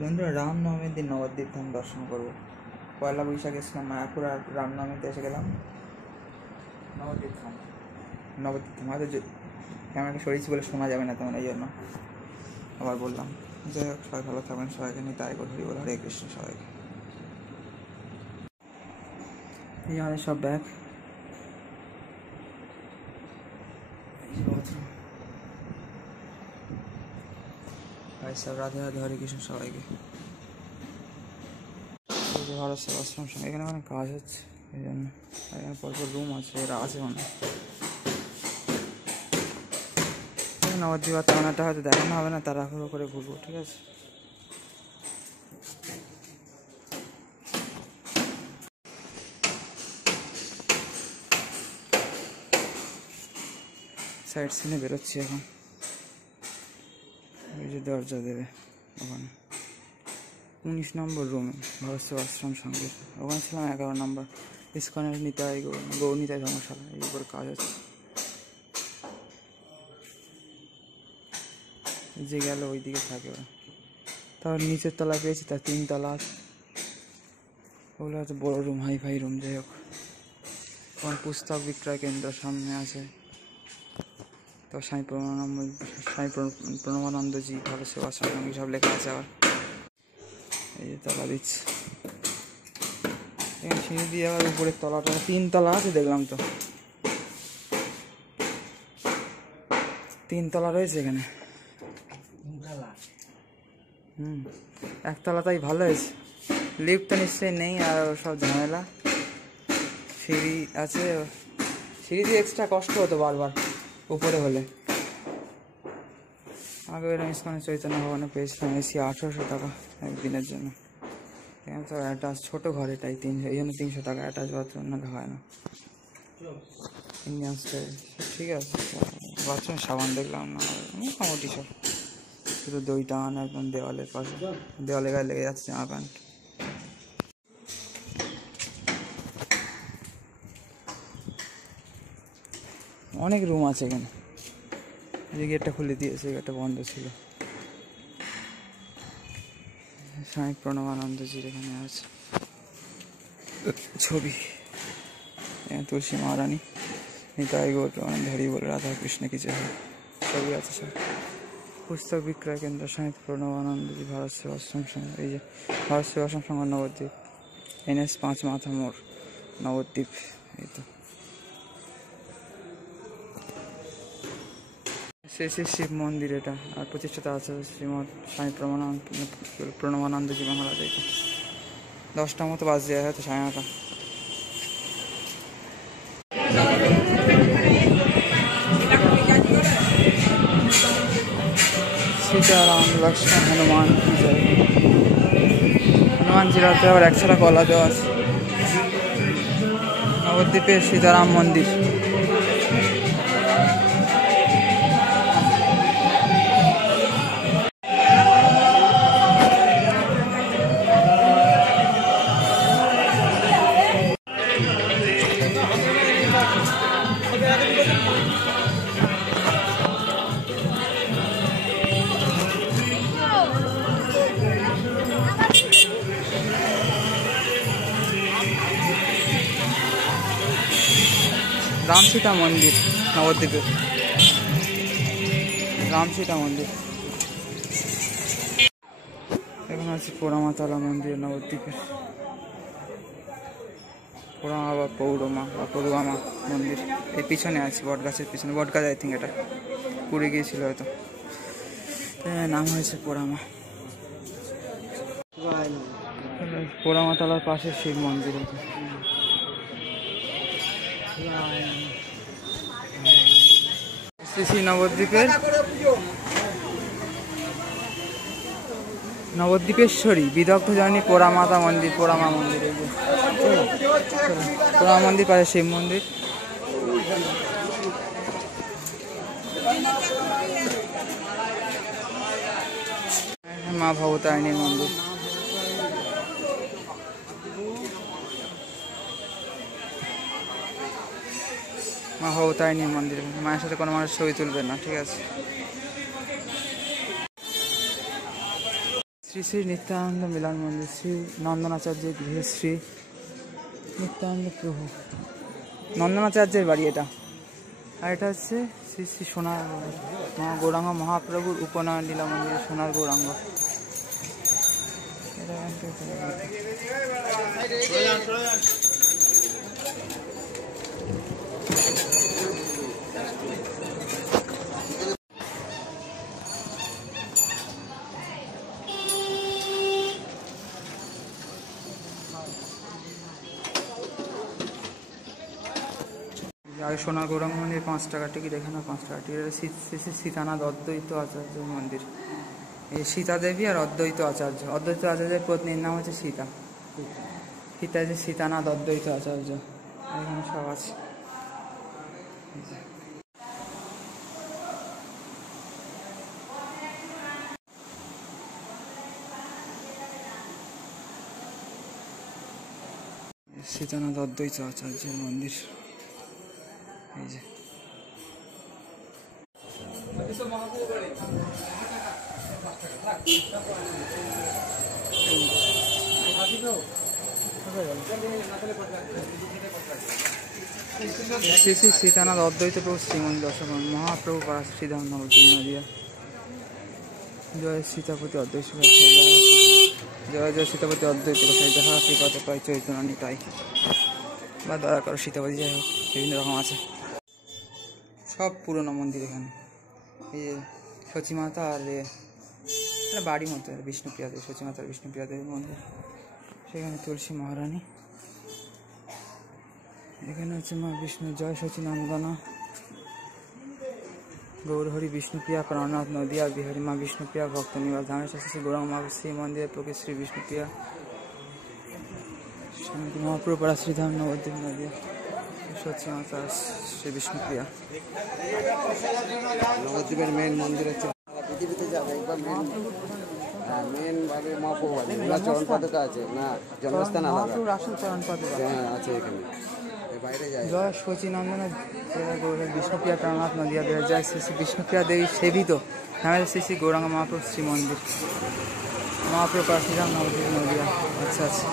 বন্ধুরা, রামনবমীর দিন নবদ্বীপ ধাম দর্শন করব। পয়লা বৈশাখ এসেছিলাম মায়াপুর, আর রামনবমীতে এসে গেলাম নবদ্বীপ ধাম। হয়তো ক্যামেরাকে সরিয়েছি বলে শোনা যাবে না তেমন, এই জন্য আবার বললাম। যাই হোক, সবাই ভালো থাকবেন, সবাইকে নিয়ে তাই করি বলে হরে কৃষ্ণ সবাইকে। এই আমাদের সব ব্যাগ, ভাই সব রাধে রাধে, হরে কৃষ্ণ সবাইকে। ভারত সেবাশ্রম সঙ্গে এখানে অনেক কাজ হচ্ছে, এই জন্য এখানে পরপর রুম আছে, এরা আছে মানে নবদ্বীপ আর তেমন একটা হয়তো দেখানো হবে না, তাড়াহুড়ো করে ঘুরবো, ঠিক আছে। সাইড সিনে বেরোচ্ছি এখন। ওই যে দরজা দেবে ওখানে 19 নম্বর রুমে, ভারত সেবাশ্রম সঙ্গে। ওখানে ছিলাম 11 নম্বর ইস্কনের নিতাই গৌনিতাই ধর্মশালা, এই উপরে কাজ হচ্ছে। যে গেল ওই দিকে থাকে ওরা। তার নিচের তলা পেয়েছি, তার 3 তলা আছে। ওগুলো হচ্ছে বড় রুম, হাই রুম। যাই হোক, ওখানে পুস্তক বিক্রয় কেন্দ্র সামনে আছে। তো স্বামী প্রণবানন্দজি ভারত সেবাশ্রম সঙ্গে সব লেখা আছে। আবার এই যে তলা দিচ্ছে, এখানে সিঁড়ি দিয়ে আবার উপরের তলাটা 3 তলা আছে, দেখলাম তো 3 তলা রয়েছে এখানে। একতলা তাই ভালো হয়েছে। লিফট তো নিশ্চয়ই নেই, আর সব ঝামেলা। সিঁড়ি আছে, সিঁড়ি দিয়ে এক্সট্রা কষ্ট হতো বারবার উপরে হলে। আগে এরকম ইস্কনে চৈতন্য ভবনে পেয়েছিলাম এসি 1800 টাকা একদিনের জন্য। এখানে তো অ্যাটাচ ছোটো ঘর, এটাই এই জন্য 300 টাকা অ্যাটাচ বাথরুম, না হয় না। ইন্ডিয়ান স্টাইল, ঠিক আছে। বাথরুম সাবান দেখলাম না, মোটামুটি সব। শুধু দই টান একদম দেওয়ালের পাশে, দেওয়ালে গায়ে লেগে যাচ্ছে জামা প্যান্ট। অনেক রুম আছে এখানে। যে গেটটা খুলে দিয়েছে, গেটটা বন্ধ ছিল। স্বামী প্রণবানন্দজির এখানে আছে ছবি। এখানে তুলসী মহারানী, নিতাই গৌর ধরি বলে রাধা কৃষ্ণ কিছু ছবি আছে সব। পুস্তক বিক্রয় কেন্দ্র স্বামী প্রণবানন্দজি ভারত সেবাশ্রম সংঘ। এই যে ভারত সেবাশ্রম সংঘ নবদ্বীপ, NS 5 মাথা মোড়, নবদ্বীপ। এই তো শ্রী শিব মন্দির এটা, আর প্রতিষ্ঠাতা আছে শ্রীমৎ স্বামী প্রণবানন্দজি মহারাজ। এই তো 10টার মতো বাজ যায় হয়তো, 9:30। सीताराम लक्ष्मण हनुमान की जय। हनुमान जिला पे और एक्सरा कला देवा আছে। नवद्वीपे सीताराम मंदिर। राम सीता मंदिर नवद्वीपे, राम सीता मंदिर। এখন আছে পোড়ামাতলা মন্দির নবদ্বীপের। পোড়ামা বা পৌরমা বা পড়ুয়ামা মন্দির এই পিছনে আছে, বট গাছের পিছনে। বট গাছ, আই থিঙ্ক এটা পুড়ে গিয়েছিল হয়তো, নাম হয়েছে পোড়ামা। পোড়ামাতলার পাশে শিব মন্দির আছে। শ্রী নবদ্বীপেশ্বরী বিদগ্ধ জননী পোড়ামাতা মন্দির, পোড়ামা মন্দির। এই যে পোড়ামা মন্দির, পাশে শিব মন্দির। মা ভবতারিণীর মন্দির। মা ভবতারিণীর মন্দির। মায়ের সাথে কোনো মানুষ ছবি তুলবে না, ঠিক আছে। শ্রী শ্রী নিত্যানন্দ মিলন মন্দির, শ্রী নন্দনাচার্যের গৃহে শ্রী নিত্যানন্দ প্রভু। নন্দনাচার্যের বাড়ি এটা। আর এটা হচ্ছে শ্রী শ্রী সোনার গৌরাঙ্গ মহাপ্রভুর উপনয়ন লীলা মন্দির, সোনার গৌরাঙ্গ। আগে সোনার গৌরাঙ্গ মন্দির 5 টাকা টিকিট, এখানে 5 টাকা টিকিট। সীতানাথ অদ্বৈত আচার্য মন্দির, এই সীতা দেবী আর অদ্বৈত আচার্য। অদ্বৈত আচার্যের পত্নীর নাম হচ্ছে সীতা। সীতা যে সীতানাথ অদ্বৈত আচার্য, এখানে সব আছে। সীতানাথ অদ্বৈত আচার্যের মন্দির, এই যে শ্রী শ্রী সীতানাথ অদ্বৈত প্রভু শ্রীমন্দির দর্শন মহাপ্রভু পাড়া শ্রীধাম নবদ্বীপ নদিয়া। জয় সীতাপতি অদ্বৈত, জয় জয় সীতাপতি অদ্বৈত গোসাই, যাহা কৃপাতে পাই চৈতন্য নিতাই, বা দয়া করো সীতাপতি, যাই হোক বিভিন্ন রকম আছে। সব পুরনো মন্দির এখানে। এই যে সচিমাতা আর এটা বাড়ি মতো বিষ্ণুপ্রিয়া দেবী, সচিমাতা আর বিষ্ণুপ্রিয়া দেবীর মন্দির। সেখানে তুলসী মহারানী। এখানে হচ্ছে মা বিষ্ণু, জয় সচিনন্দনা গৌরহরি বিষ্ণুপ্রিয়া প্রাণনাথ নদিয়া বিহারী মা বিষ্ণুপ্রিয়া ভক্ত নিবাস ধামের শ্রী গৌরাঙ্গ মা শ্রী মন্দিরের প্রকৃত শ্রী বিষ্ণুপ্রিয়া মহাপ্রভু পাড়া শ্রীধাম নবদ্বীপ নদিয়া। সচিমাতা শ্রী বিষ্ণুপ্রিয়া। নবদ্বীপের মেন মন্দির হচ্ছে পৃথিবীতে যাবে একবার মেন ভাবে মহাপ্রভু আছে, চরণ পাদুকা আছে না, জন্মস্থান আলাদা আসল চরণ পাদুকা আছে এখানে, বাইরে যায়। জয় সচিনন্দনা বিষ্ণুপ্রিয়া প্রাণনাথ নদিয়া বিহার, জয় শ্রী শ্রী বিষ্ণুপ্রিয়া দেবী সেবিত ধামের শ্রী শ্রী গৌরাঙ্গ মহাপ্রভু শ্রী মন্দির, মহাপ্রভু পাড়া শ্রীধাম নবদ্বীপ নদিয়া। আচ্ছা আচ্ছা,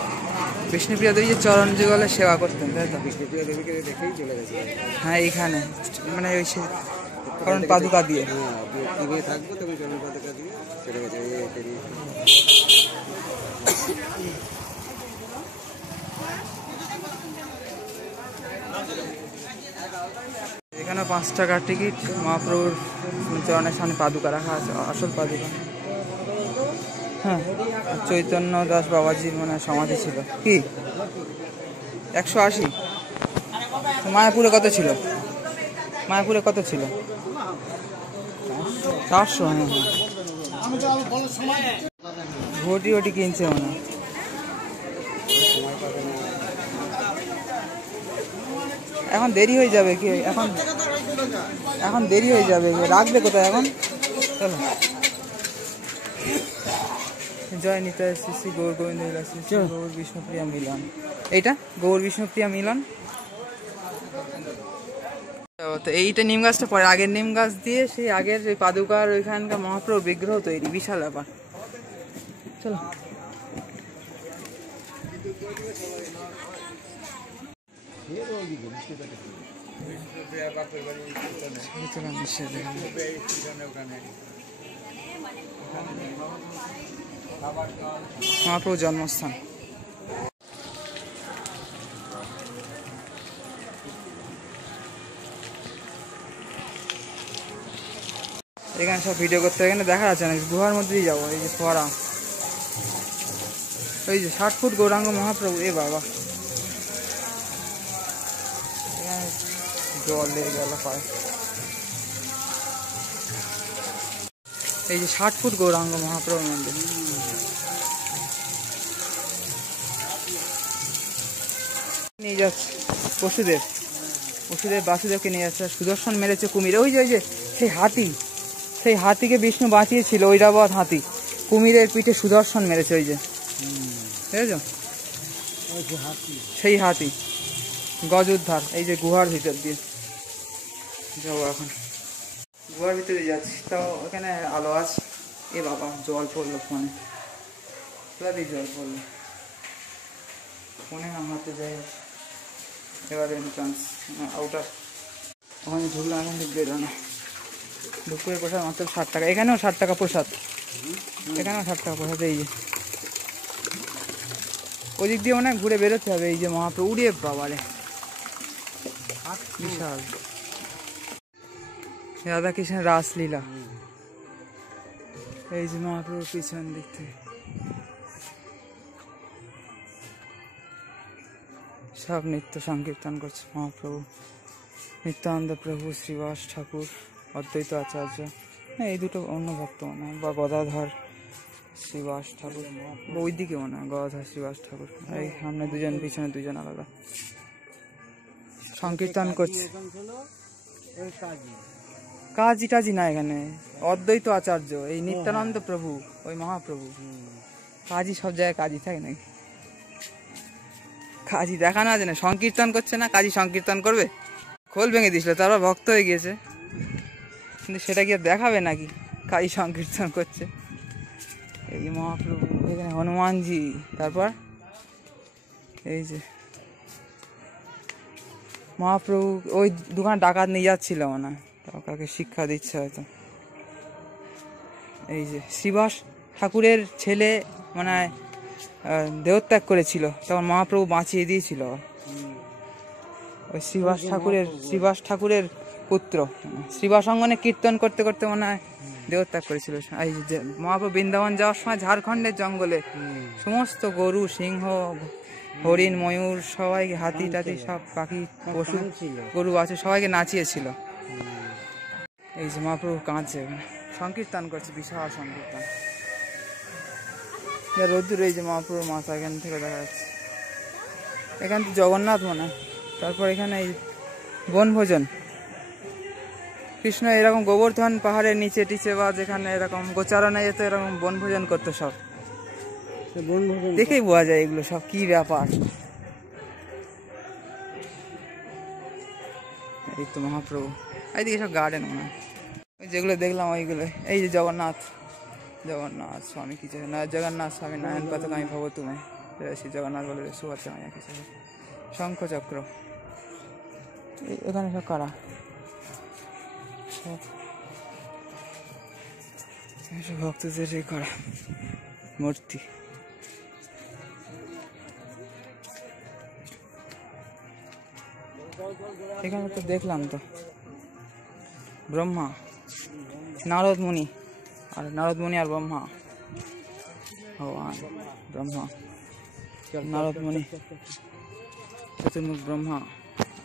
বিষ্ণুপ্রিয়া দেবী যে চরণ যুগলে সেবা করতেন, তাই তো? বিষ্ণুপ্রিয়া দেবীকে দেখেই চলে গেছে। হ্যাঁ, এইখানে মানে ওই চরণ পাদুকা দিয়ে। হ্যাঁ, টিভিতে থাকবো তখন চরণ পাদুকা দিয়ে চলে গেছে। এখানে 5 টাকার টিকিট। মহাপ্রভুর চরণের সামনে পাদুকা রাখা আছে, আসল পাদুকা। হ্যাঁ, চৈতন্য দাস বাবাজির মানে সমাধি ছিল। কি 180? মায়াপুরে কত ছিল? মায়াপুরে কত ছিল? 400। হ্যাঁ হ্যাঁ, ঘটি ওটি কিনছে মনে। এখন দেরি হয়ে যাবে কি? এখন দেরি হয়ে যাবে, রাখবে কোথায় এখন? চলো। জয় নিতাই শ্রী শ্রী গৌর গোবিন্দ শ্রী শ্রী গৌর বিষ্ণুপ্রিয়া মিলন। এইটা গৌর বিষ্ণুপ্রিয়া মিলন। তো এইটা নিম গাছটা পরে, আগের নিম গাছ দিয়ে সেই আগের পাদুকার ওইখানকার মহাপ্রভুর বিগ্রহ তৈরি, বিশাল ব্যাপার। চলো। মহাপ্রভুর জন্মস্থান। এখানে সব ভিডিও করতে, এখানে দেখা যাচ্ছে না, গুহার মধ্যে দিয়ে যাবো। এই যে ফোয়ারা, ওই যে 60 ফুট গৌরাঙ্গ মহাপ্রভু। এ বাবা, জল লেগে গেল পায়ে। এই যে 60 ফুট গৌরাঙ্গ মহাপ্রভু মন্দির। নিয়ে যাচ্ছে পশুদের বাসুদেবকে নিয়ে যাচ্ছে। সুদর্শন মেরেছে কুমির। ওই যে সেই হাতিকে বিষ্ণু বাঁচিয়েছিল, ঐরাবত হাতি। কুমিরের পিঠে সুদর্শন মেরেছে, ওই যে বুঝেছ, সেই হাতি গজ উদ্ধার। এই যে গুহার ভিতর দিয়ে যাবো এখন, গুহার ভিতরে যাচ্ছি। তাও এখানে আলো আছে। এ বাবা, জল পড়লো ফোনে। প্লাদি জল পড়লো ফোনে নামাতে যাই হোক। এবার এন্ট্রান্স আউটার ওখানে ঢুকলাম, এখন বেরোনো। দুপুরে প্রসাদ মাত্র 60 টাকা, এখানেও 60 টাকা প্রসাদ, এখানেও 60 টাকা প্রসাদ। এই যে ওদিক দিয়ে মনে হয় ঘুরে বেরোতে হবে। এই যে মহাপ্রভু, উড়ে বাবারে বিশাল রাধাকৃষ্ণের রাসলীলা। এই যে মহাপ্রভুর পিছন দিক থেকে সব নৃত্য সংকীর্তন করছে মহাপ্রভু, নিত্যানন্দ প্রভু, শ্রীবাস ঠাকুর, অদ্বৈত আচার্য, এই দুটো অন্য ভক্ত মনে হয়, বা গদাধর শ্রীবাস ঠাকুর, ওই দিকে মনে হয় গদাধর শ্রীবাস ঠাকুর। এই সামনে দুজন, পিছনে দুজন আলাদা সংকীর্তন করছে। কাজী টাজি না এখানে, অদ্বৈত আচার্য, এই নিত্যানন্দ প্রভু, ওই মহাপ্রভু। কাজী সব জায়গায় কাজী থাকে নাকি? কাজী দেখানো আছে না, সংকীর্তন করছে না, কাজী সংকীর্তন করবে? খোল ভেঙে দিছিল, তারপর ভক্ত হয়ে গিয়েছে, কিন্তু সেটা কি আর দেখাবে নাকি কাজী সংকীর্তন করছে? এই মহাপ্রভু, এখানে হনুমানজি, তারপর এই যে মহাপ্রভু ওই দোকান ডাকাত নিয়ে যাচ্ছিল মানে, কাউকে শিক্ষা দিচ্ছে হয়তো। এই যে শ্রীবাস ঠাকুরের ছেলে মানে দেহত্যাগ করেছিল, তখন মহাপ্রভু বাঁচিয়ে দিয়েছিল। ওই শ্রীবাস ঠাকুরের পুত্র শ্রীবাস অঙ্গনে কীর্তন করতে করতে মনে হয় দেহত্যাগ করেছিল। এই যে মহাপ্রভু বৃন্দাবন যাওয়ার সময় ঝাড়খণ্ডের জঙ্গলে সমস্ত গরু, সিংহ, হরিণ, ময়ূর, সবাইকে, হাতি টাতি, সব পাখি, পশু, গরু আছে, সবাইকে নাচিয়েছিল। এই যে মহাপ্রভু কাঁদছে, সংকীর্তন করছে, বিশাল সংকীর্তন। রোদ্দুর, এই যে মহাপ্রভুর মাথা এখান থেকে দেখা যাচ্ছে। এখান থেকে জগন্নাথ মনে হয়। তারপর এখানে এই বনভোজন, কৃষ্ণ এরকম গোবর্ধন পাহাড়ের নিচে টিচে বা যেখানে এরকম গোচারণে যেত, এরকম বনভোজন করতো সব। দেখেই বোঝা যায় এগুলো সব কি ব্যাপার। এই তো মহাপ্রভু, এইদিকে সব গার্ডেন মনে হয়, ওই যেগুলো দেখলাম ওইগুলো। এই যে জগন্নাথ স্বামী কিছু না, জগন্নাথ স্বামী নারায়ণ পতাকা আমি ভব তুমি, জগন্নাথ বলে সুভদ্রা মায়া কিছু, শঙ্খ চক্র। এখানে সব কারা, সব ভক্তদের করা মূর্তি। এখানে তো দেখলাম তো ব্রহ্মা, নারদ মুনি আর ব্রহ্মা, ভগবান ব্রহ্মা, নারদ মুনি, চতুর্মুখ ব্রহ্মা।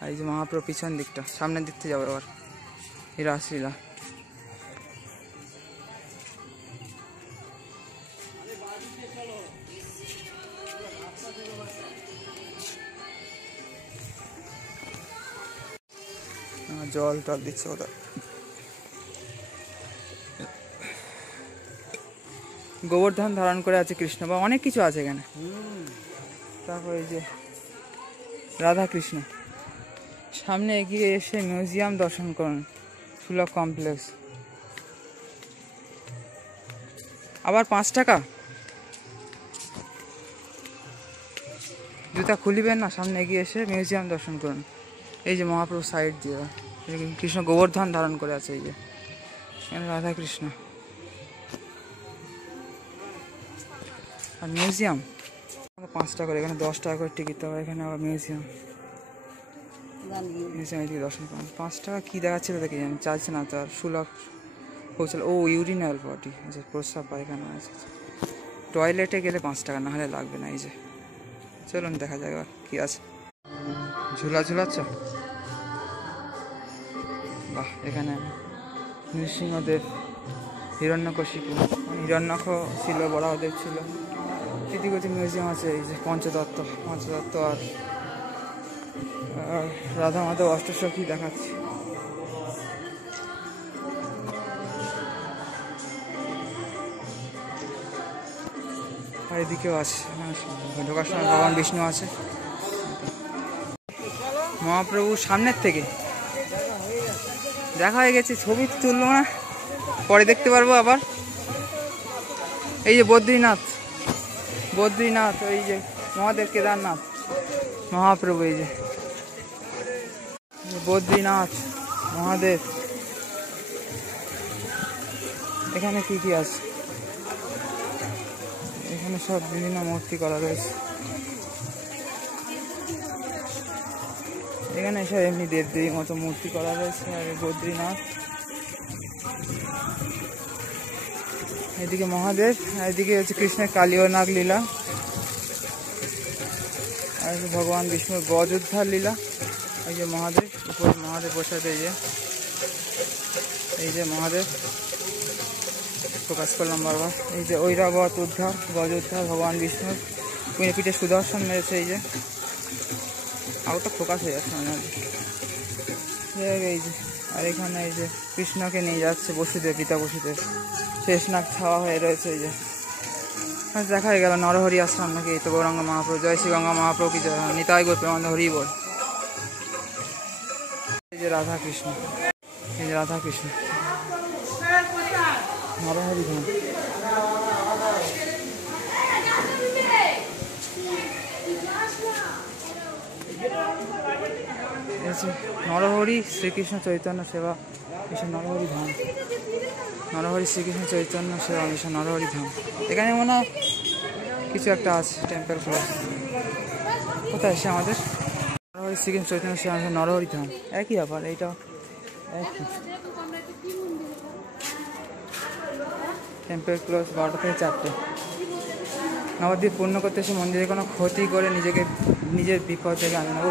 আর এই যে মহাপ্রভু পিছন দিকটা, সামনের দিক থেকে যাবো আবার, এই রাসলীলা। জল টল দিচ্ছে ওটা, গোবর্ধন ধারণ করে আছে কৃষ্ণ, বা অনেক কিছু আছে এখানে। তারপর এই যে রাধা কৃষ্ণ। সামনে এগিয়ে এসে মিউজিয়াম দর্শন করুন, সুলভ কমপ্লেক্স। আবার 5 টাকা, জুতা খুলিবেন না, সামনে এগিয়ে এসে মিউজিয়াম দর্শন করুন। এই যে মহাপ্রভু সাইড দিয়ে কৃষ্ণ গোবর্ধন ধারণ করে আছে, এই যে রাধা কৃষ্ণ। আর মিউজিয়াম 5 টাকা করে, এখানে 10 টাকা করে টিকিট। তবে এখানে আবার মিউজিয়াম এদিকে দর্শন করুন। 5 টাকা কি দেখাচ্ছিল দেখে জানি, চাইছে না তো আর। সুলভ পৌঁছাল, ও ইউরিনাল বডি, আচ্ছা প্রস্রাব পায়খানা আছে। টয়লেটে গেলে 5 টাকা, না হলে লাগবে না। এই যে চলুন দেখা যাক এবার কি আছে। ঝুলা ঝুলাচ্ছ, বাহ। এখানে নৃসিংহদেব, হিরণ্যকশিপু, হিরণ্যক্ষ ছিল, বরাহদেব ছিল। এদিকে মিউজিয়াম আছে, এই যে পঞ্চতত্ত্ব আর রাধা মাধব অষ্টসখী দেখাচ্ছি। আর এদিকেও আছে, ঢোকার সময় ভগবান বিষ্ণু আছে। মহাপ্রভু সামনের থেকে দেখা হয়ে গেছে, ছবি তুলবো না, পরে দেখতে পারবো আবার। এই যে বদ্রীনাথ, বদ্রীনাথ, ওই যে মহাদেব কেদারনাথ মহাপ্রভু, এই যে বদ্রীনাথ মহাদেব। এখানে কি কি আছে? এখানে সব বিভিন্ন মূর্তি করা রয়েছে। এখানে সব এমনি দেবদেবীর মতো মূর্তি করা রয়েছে। আর বদ্রীনাথ, এদিকে মহাদেব, এদিকে হচ্ছে কৃষ্ণের কালীনাগ লীলা, আর ভগবান বিষ্ণুর গজ উদ্ধার লীলা। এই যে মহাদেব, উপরে মহাদেব বসে, এই যে মহাদেব প্রকাশ করলাম বারবার। এই যে ঐরাবত উদ্ধার, গজ উদ্ধার, ভগবান বিষ্ণুর পিঠে সুদর্শন মেরেছে। এই যে আউটটা ফোকাস হয়ে যাচ্ছে এই যে। আর এখানে এই যে কৃষ্ণকে নিয়ে যাচ্ছে বসুদেব, পিতা বসুদেব, শেষনাগ ছাওয়া হয়ে রয়েছে। এই যে দেখা হয়ে গেল নরহরি আশ্রম নাকি। এই তো গৌরাঙ্গ মহাপ্রভু, জয় শ্রী গঙ্গা মহাপ্রভু কি জয়, নিতাই গো প্রেমানন্দ হরি বল। এই যে রাধা কৃষ্ণ, এই যে রাধা কৃষ্ণ, নরহরি ধাম। নরহরি শ্রীকৃষ্ণ চৈতন্য সেবা মিশন নরহরি ধাম, নরহরি শ্রীকৃষ্ণ চৈতন্য সেবা মিশন নরহরি ধাম। এখানে মনে হয় কিছু একটা আছে, টেম্পল ক্লস। কোথায় এসে আমাদের নরহরি শ্রীকৃষ্ণ চৈতন্য সেবা মিশন নরহরি ধাম, একই ব্যাপার। এইটা একই টেম্পল ক্লস, 12টা থেকে 4টে। নবদ্বীপ পূর্ণ করতে এসে মন্দিরে কোনো ক্ষতি করে নিজের বিপদ থেকে আনে না।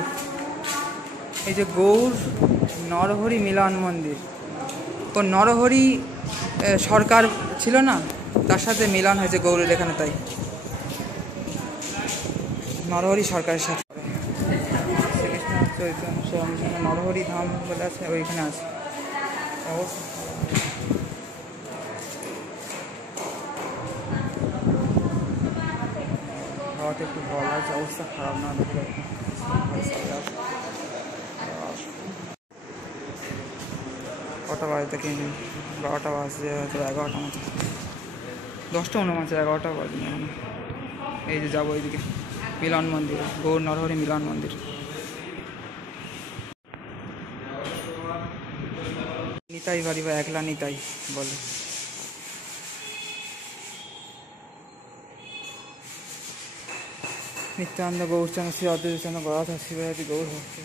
এই যে গৌর নরহরি মিলন মন্দির, ও নরহরি সরকার ছিল না, তার সাথে মিলন হয়েছে গৌরের এখানে, তাই নরহরি সরকারের সাথে। শ্রীকৃষ্ণ চৈতন্য সেবা মিশন নরহরি ধাম বলে আছে, ওইখানে আছে। হাওয়াতে একটু ভালো আছে, অবস্থা খারাপ না। কটা বাজে থেকে 12টা বাজে, হয়তো 11টা মতো, 10টা 49, 11টা বাজে না। এই যে যাবো এইদিকে মিলন মন্দির, গৌর নরহরি মিলন মন্দির। নিতাই বাড়ি বা একলা নিতাই বলে। নিত্যানন্দ গৌরচন্দ্র শ্রী অদ্বৈতচন্দ্র গদাধর শিবরাত্রি গৌর ভক্ত।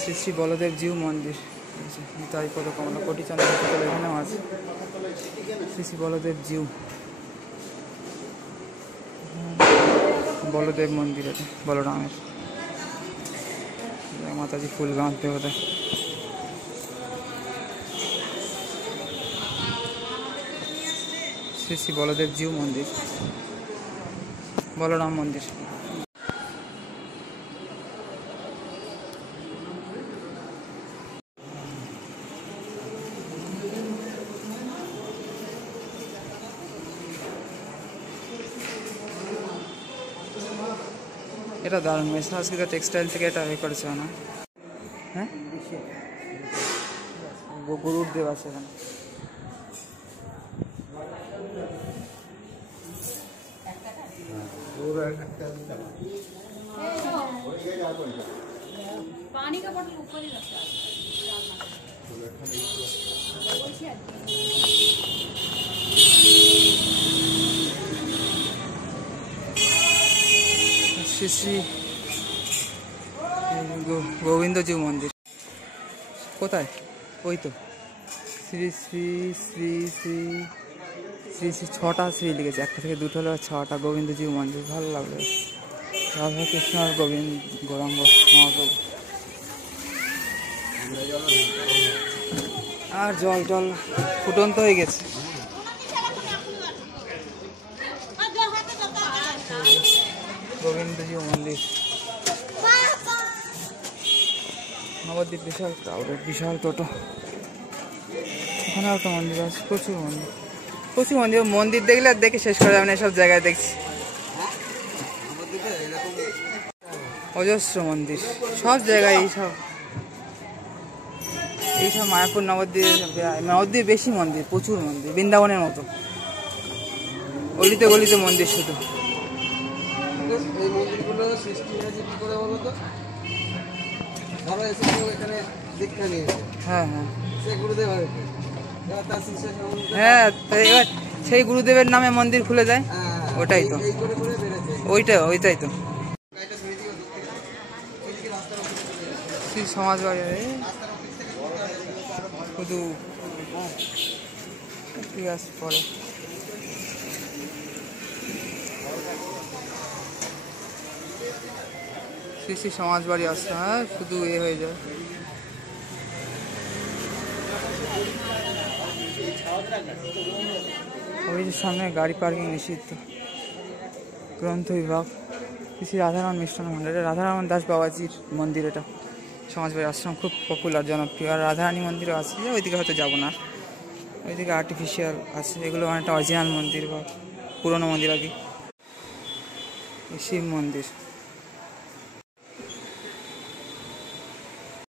শ্রী শ্রী বলদেব জিউ মন্দির, নিতাই পদ কমলা কোটি চন্দ্র এখানেও আছে। শ্রী শ্রী বলদেব জিউ বলদেব মন্দির, এটা বলরামের। মাতাজি ফুল গাঁথতে বোধ। শ্রী শ্রী বলদেব জিউ মন্দির, বলরাম মন্দির। এটা দারুণ, মেসাজকে টেক্সটাইল থেকে এটা এ করেছে না? হ্যাঁ, গরুর দেব আছে এখানে। पानी का बोतल ऊपर ही रखा है। শ্রী শ্রী গোবিন্দজি মন্দির কোথায়? ওই তো শ্রী শ্রী শ্রী শ্রী শ্রী শ্রী 6টা শ্রী লিখেছে, 1 থেকে 2 হলে 6টা গোবিন্দজি মন্দির। ভালো লাগলো। রাধা কৃষ্ণ আর গোবিন্দ গৌরাঙ্গ মহাপ্রভু। আর জল টল ফুটন্ত হয়ে গেছে। গোবিন্দজিউ মন্দির। নবদ্বীপ বিশাল ক্রাউডেড, বিশাল টোটো। এখানেও একটা মন্দির আছে, প্রচুর মন্দির, প্রচুর মন্দির। মন্দির দেখলে আর দেখে শেষ করা যাবে না, এসব জায়গায় দেখছি অজস্র মন্দির সব জায়গায়। এইসব মায়াপুর নবদ্বীপ বেশি মন্দির, প্রচুর মন্দির, বৃন্দাবনের মতো অলিতে গলিতে মন্দির শুধু। এই মন্দিরগুলো সৃষ্টি হয়েছে কি করে বলো তো? ধরো এসে কেউ এখানে দীক্ষা নিয়েছে, হ্যাঁ হ্যাঁ সে গুরুদেব হয়েছে, এবার তার শিষ্য সম্বন্ধে হ্যাঁ, তো এবার সেই গুরুদেবের নামে মন্দির খুলে দেয়। ওটাই তো, এই করে করে বেড়েছে। ওইটাই তো গাড়িটা ছেড়ে দিও দূর থেকে। ওইদিকে রাস্তার ওপরে চলে যাবে। শ্রী সমাজ বাড়ি শুধু ঠিক আছে পরে। শ্রী শ্রী সমাজ বাড়ি আসছে, হ্যাঁ শুধু হয়ে যায়। ওই যে সামনে গাড়ি পার্কিং নিষিদ্ধ। গ্রন্থ বিভাগ, শ্রী রাধারামন মিষ্টান ভান্ডার, রাধারামন দাস বাবাজির মন্দির এটা। সমাজবাড়ি আশ্রম খুব পপুলার, জনপ্রিয়। আর রাধারানী মন্দিরও আছে, ওইদিকে হয়তো যাবো না, ওইদিকে আর্টিফিশিয়াল আছে। এগুলো অনেকটা অরিজিনাল মন্দির বা পুরনো মন্দির আর কি। শিব মন্দির।